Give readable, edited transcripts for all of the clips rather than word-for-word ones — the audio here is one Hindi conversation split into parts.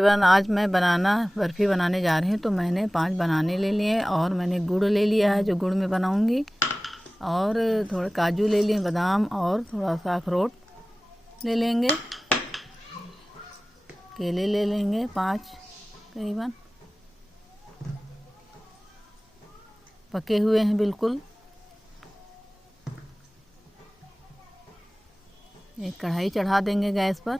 आज मैं बर्फ़ी बनाने जा रही हूँ। तो मैंने 5 बनाने ले लिए और मैंने गुड़ ले लिया है जो गुड़ में बनाऊँगी, और थोड़े काजू ले लिए, बादाम, और थोड़ा सा अखरोट ले लेंगे, केले ले लेंगे 5 करीबन, पके हुए हैं बिल्कुल। एक कढ़ाई चढ़ा देंगे गैस पर।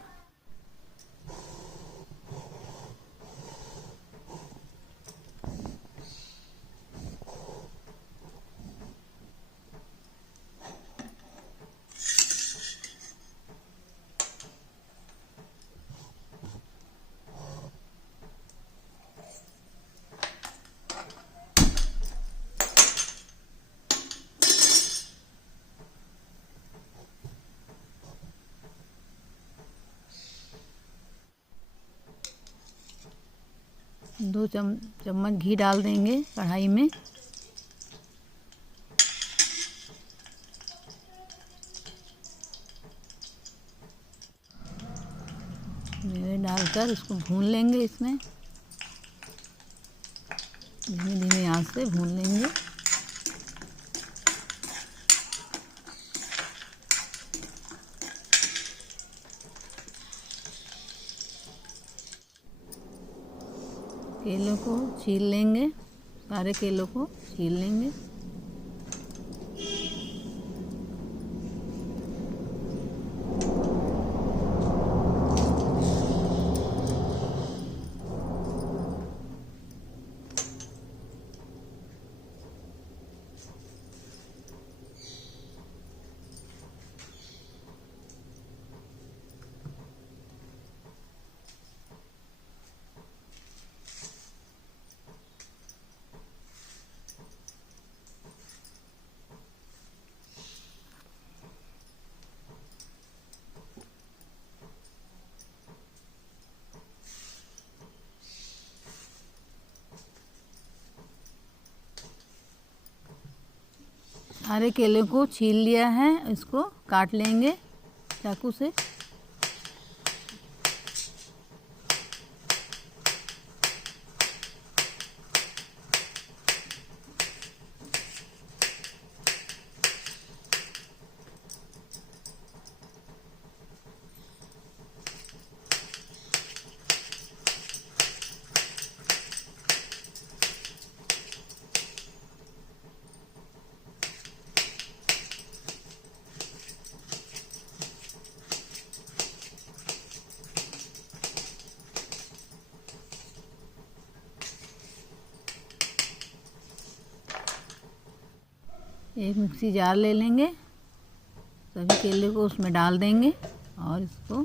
दो चम्मच घी डाल देंगे कढ़ाई में। मेवे डालकर इसको भून लेंगे। इसमें धीमी धीमी आंच से भून लेंगे। केलों को छील लेंगे, सारे केलों को छील लेंगे। सारे केले को छील लिया है, इसको काट लेंगे चाकू से। एक मिक्सी जार ले लेंगे, सभी केले को उसमें डाल देंगे और इसको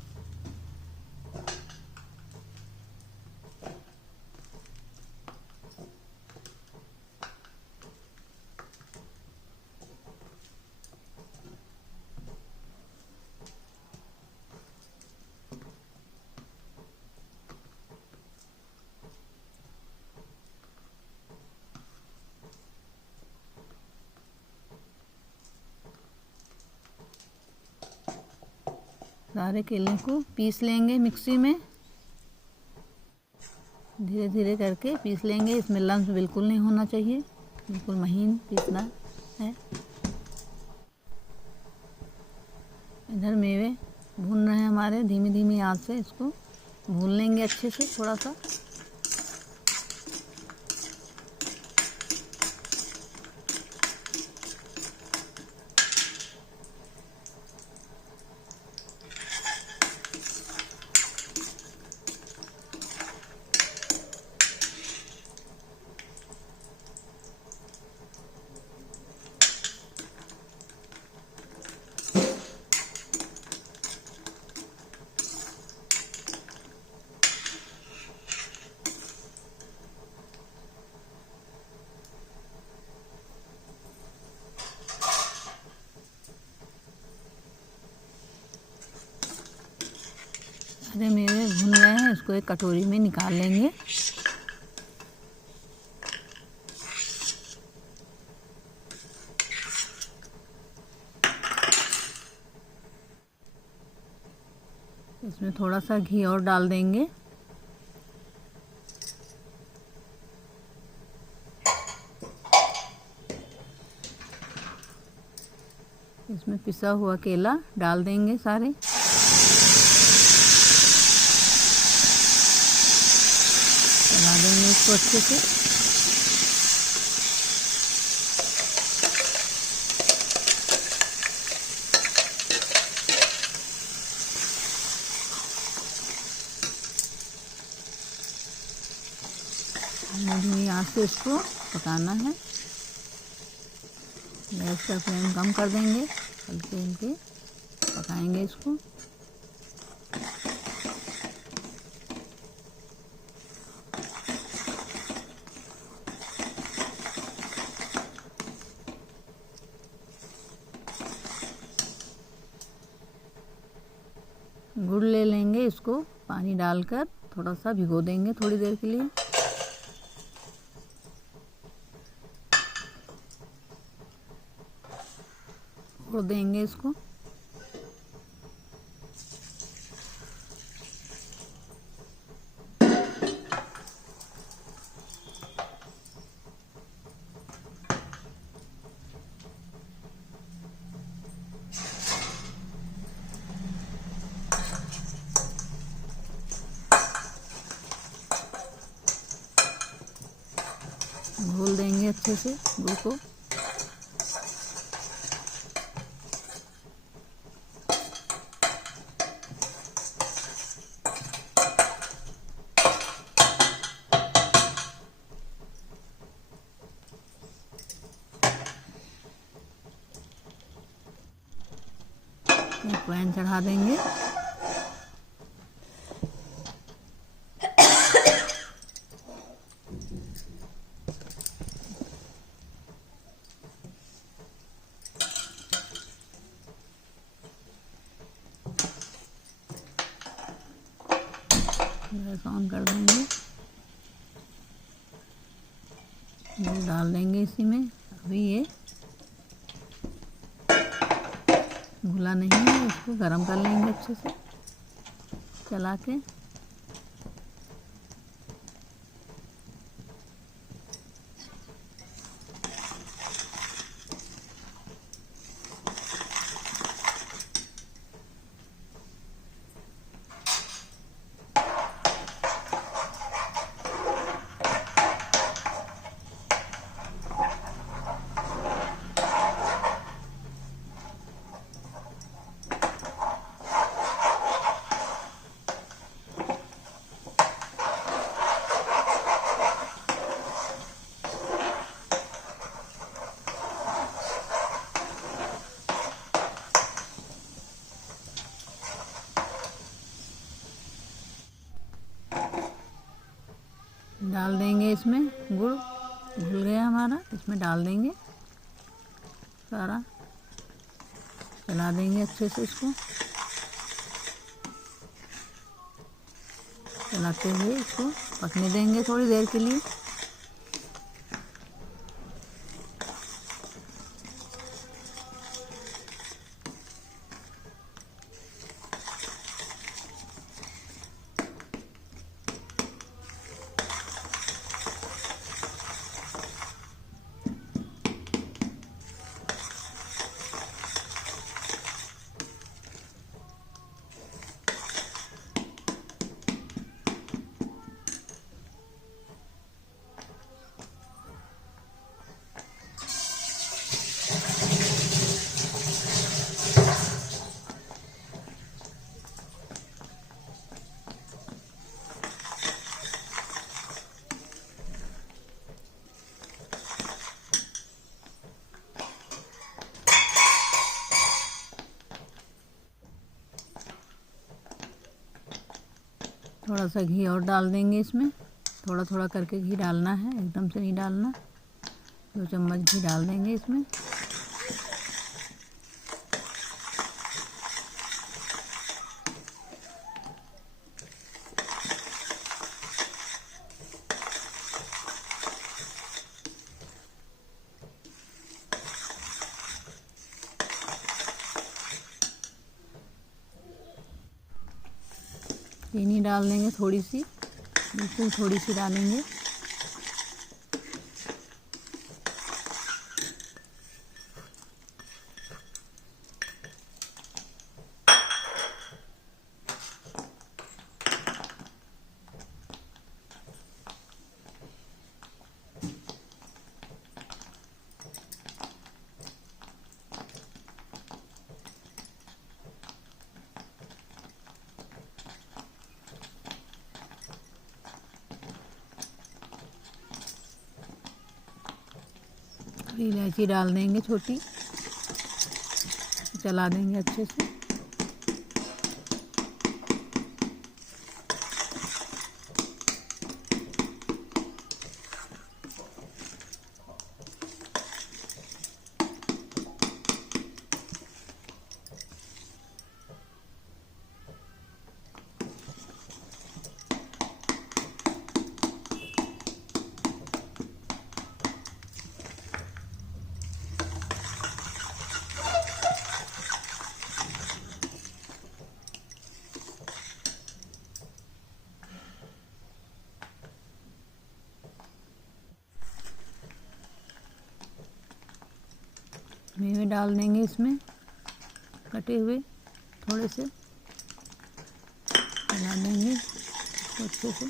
सारे केले को पीस लेंगे मिक्सी में। धीरे धीरे करके पीस लेंगे, इसमें लम्स बिल्कुल नहीं होना चाहिए, बिल्कुल महीन पीसना है। इधर मेवे भून रहे हैं हमारे, धीमी धीमी आंच से इसको भून लेंगे अच्छे से थोड़ा सा। सारे मेवे भून गए हैं, इसको एक कटोरी में निकाल लेंगे। इसमें थोड़ा सा घी और डाल देंगे। इसमें पिसा हुआ केला डाल देंगे सारे। चला देंगे इसको अच्छे से। धीमी आंच से इसको पकाना है। गैस का फ्लेम कम कर देंगे, हल्के हल्के पकाएंगे इसको। गुड़ ले लेंगे, इसको पानी डालकर थोड़ा सा भिगो देंगे थोड़ी देर के लिए। और देंगे इसको। घोल देंगे अच्छे से गुड़ को। एक पैन चढ़ा देंगे। गैस ऑन कर देंगे। गुड़ डाल देंगे इसी में। अभी ये घुला नहीं है, इसको गरम कर लेंगे अच्छे से चला के। डाल देंगे इसमें गुड़, घुल गया हमारा, इसमें डाल देंगे सारा। चला देंगे अच्छे से इसको, चलाते हुए इसको पकने देंगे थोड़ी देर के लिए। थोड़ा सा घी और डाल देंगे इसमें। थोड़ा थोड़ा करके घी डालना है, एकदम से नहीं डालना। 2 चम्मच घी डाल देंगे इसमें। चीनी डाल देंगे थोड़ी सी, बिल्कुल थोड़ी सी डालेंगे। हरी इलायची डाल देंगे छोटी, चला देंगे अच्छे से। मेवे डाल देंगे इसमें कटे हुए, थोड़े से मिला देंगे अच्छे से।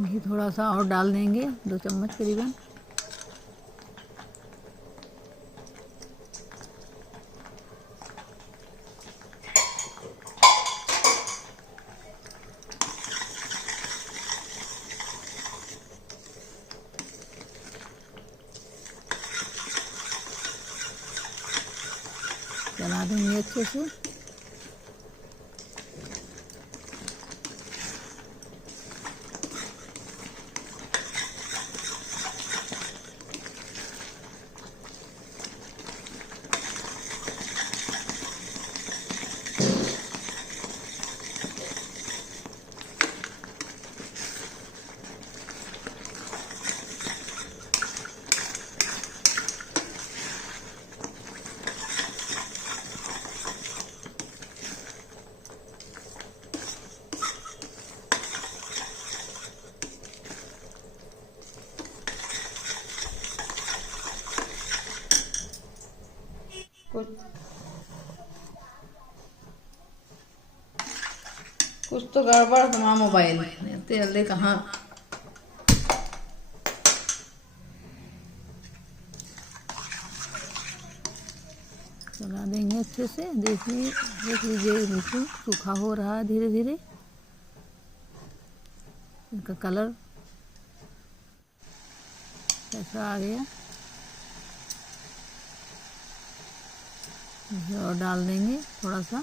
घी थोड़ा सा और डाल देंगे, 2 चम्मच करीबन। चला देंगे अच्छे से। कुछ तो गड़बड़ तुम्हारा मोबाइल में, इतने जल्दी कहाँ। चला देंगे अच्छे से। देख लीजिए बिल्कुल सूखा हो रहा है धीरे धीरे। इनका कलर कैसा आ गया। और डाल देंगे थोड़ा सा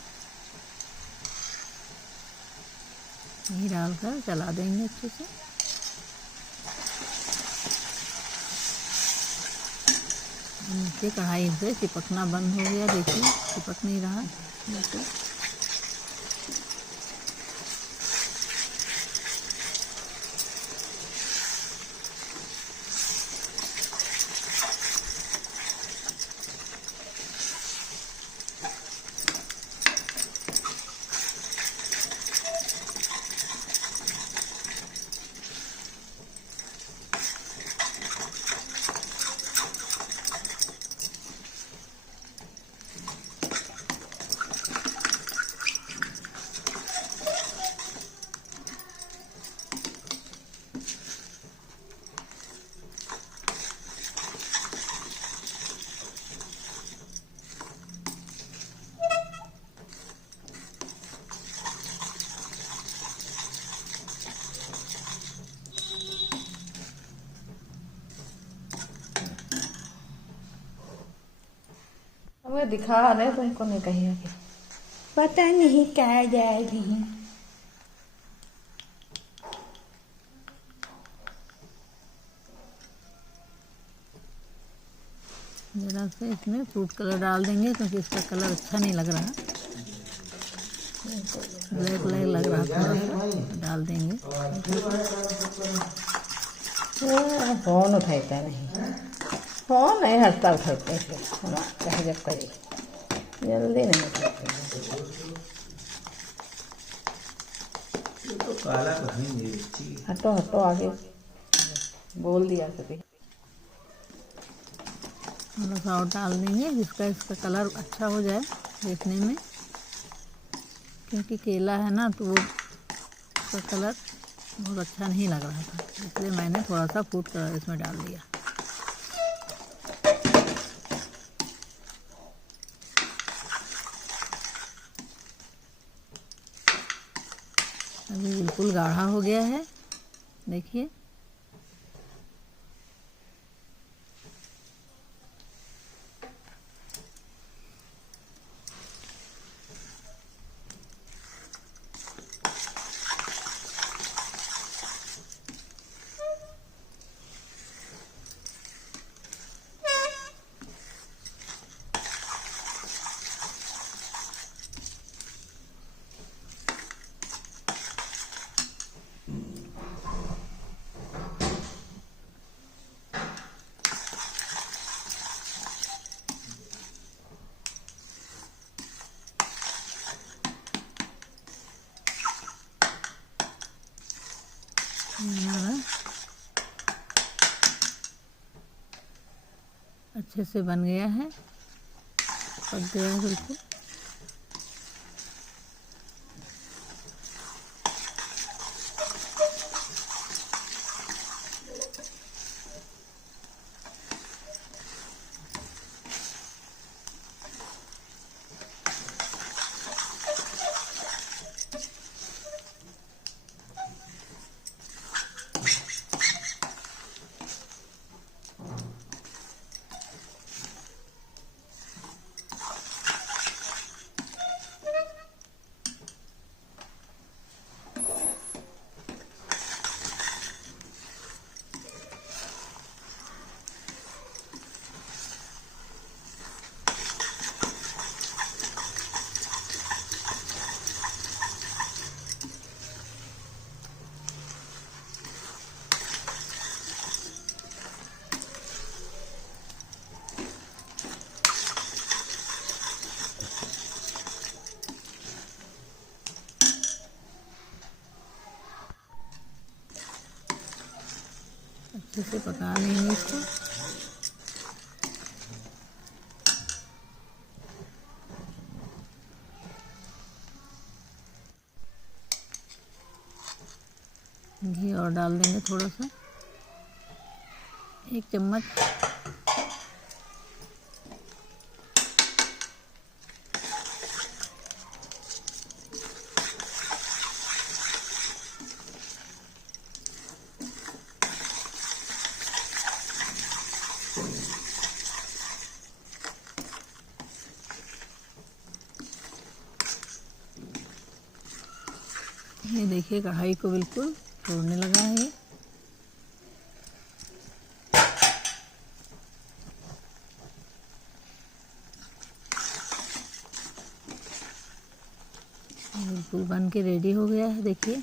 घी डालकर, चला देंगे अच्छे से। नीचे कढ़ाई से चिपकना बंद हो गया, देखिए चिपक नहीं रहा बिल्कुल। हमें दिखा रहे तुमको नहीं कही है, पता नहीं क्या जाएगी। थोड़ा सा इसमें फ्रूट कलर डाल देंगे क्योंकि इसका कलर अच्छा नहीं लग रहा, ब्लैक ब्लैक लग रहा, थोड़ा सा डाल देंगे। फोन उठाता नहीं, फोन नहीं हटता उठाते हैं हमारा जब करी जल्दी नहीं उठाते हैं। तो काला कहीं नहीं। हटो हटो आगे बोल दिया कभी। थोड़ा सा और डाल देंगे जिसका इसका कलर अच्छा हो जाए देखने में, क्योंकि केला है ना तो वो उसका कलर बहुत अच्छा नहीं लग रहा था, इसलिए मैंने थोड़ा सा फूड कलर इसमें डाल दिया। अभी बिल्कुल गाढ़ा हो गया है, देखिए। हमारा अच्छे से बन गया है, पक गया है बिल्कुल। अच्छे से पका लेंगे इसको। घी और डाल देंगे थोड़ा सा, 1 चम्मच। ये देखिए कढ़ाई को बिल्कुल छोड़ने लगा है ये। बिल्कुल बन के रेडी हो गया है, देखिए।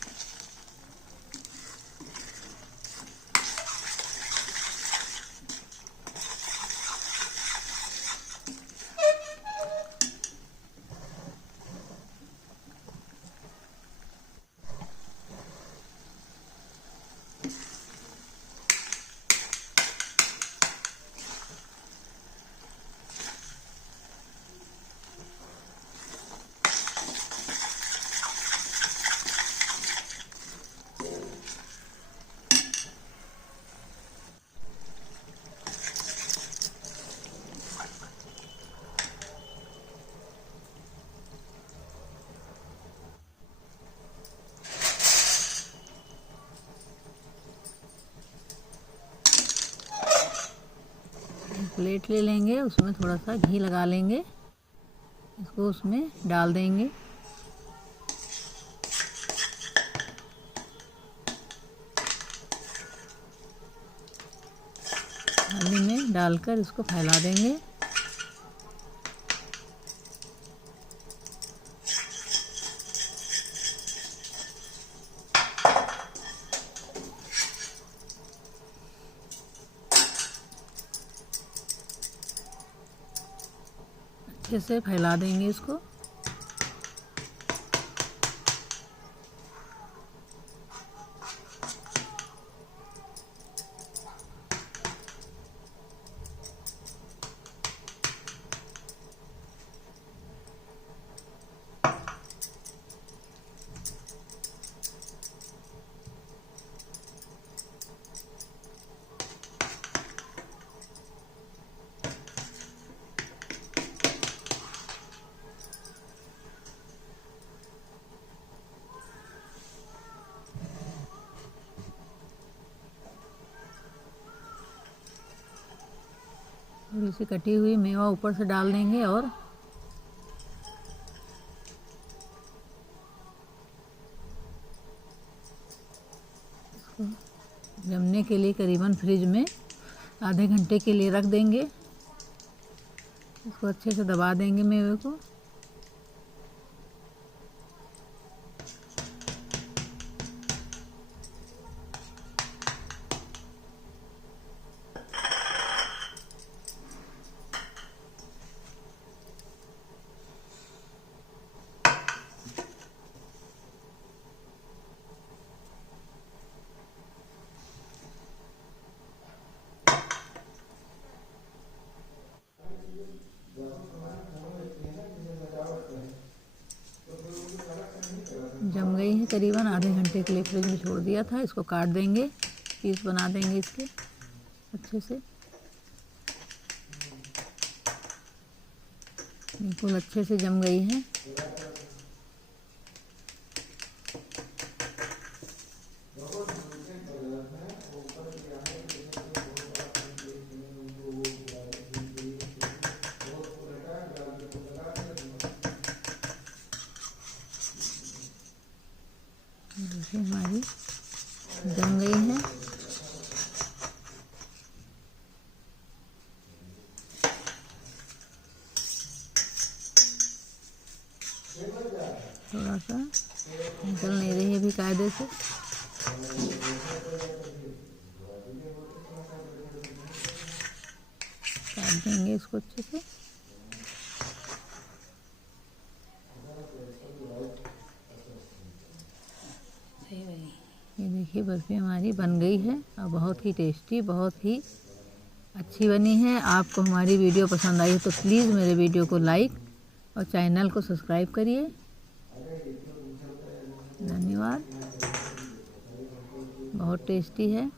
प्लेट ले लेंगे, उसमें थोड़ा सा घी लगा लेंगे, इसको उसमें डाल देंगे। थाली में डालकर इसको फैला देंगे। अच्छे से फैला देंगे इसको। थोड़ी सी कटी हुई मेवा ऊपर से डाल देंगे और इसको जमने के लिए करीबन फ्रिज में आधे घंटे के लिए रख देंगे। इसको अच्छे से दबा देंगे मेवे को। जम गई है, करीबन आधे घंटे के लिए फ्रिज में छोड़ दिया था। इसको काट देंगे, पीस बना देंगे इसके अच्छे से। बिल्कुल अच्छे से जम गई है। देखिए हमारी जम गई है। थोड़ा सा निकल नहीं रही है अभी कायदे से। काट देंगे इसको अच्छे से। ये देखिए बर्फ़ी हमारी बन गई है और बहुत ही टेस्टी, बहुत ही अच्छी बनी है। आपको हमारी वीडियो पसंद आई है तो प्लीज़ मेरे वीडियो को लाइक और चैनल को सब्सक्राइब करिए। धन्यवाद। बहुत टेस्टी है।